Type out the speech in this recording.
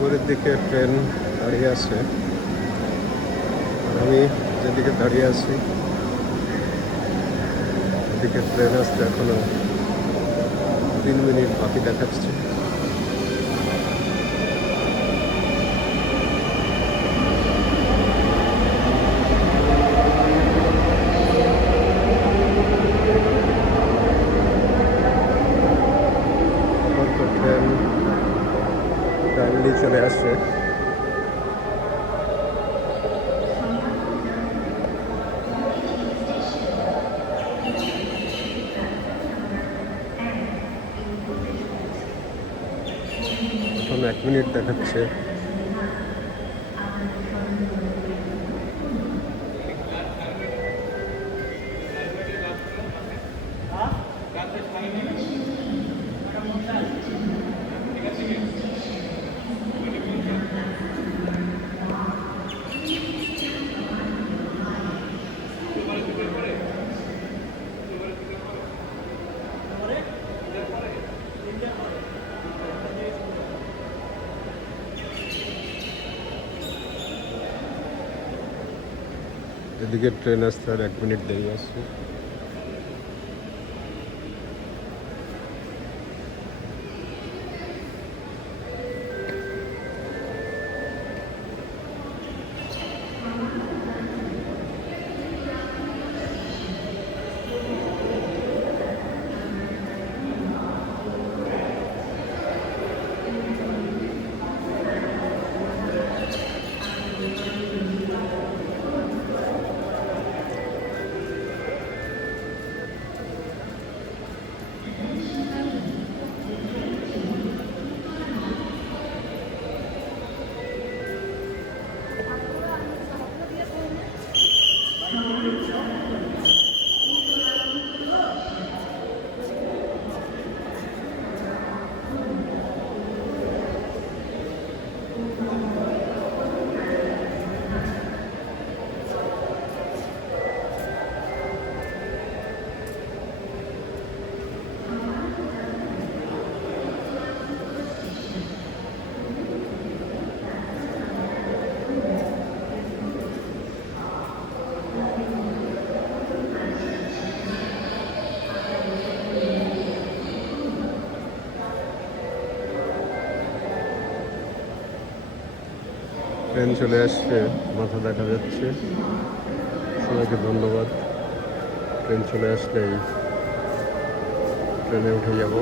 উপরের দিকে ট্রেন দাঁড়িয়ে আছে, আর আমি যেদিকে দাঁড়িয়ে আছি এদিকে ট্রেন আসতে এখনো 3 মিনিট বাকি দেখাচ্ছে। ট্রেন টাইমলি চলে আসছে। এখন 1 মিনিট দেখাচ্ছে। এদিকে ট্রেন আসতে আর 1 মিনিট দেরি আসছে। ট্রেন চলে আসছে, মাথা দেখা যাচ্ছে। সবাইকে ধন্যবাদ। ট্রেন চলে আসলেই ট্রেনে উঠে যাব।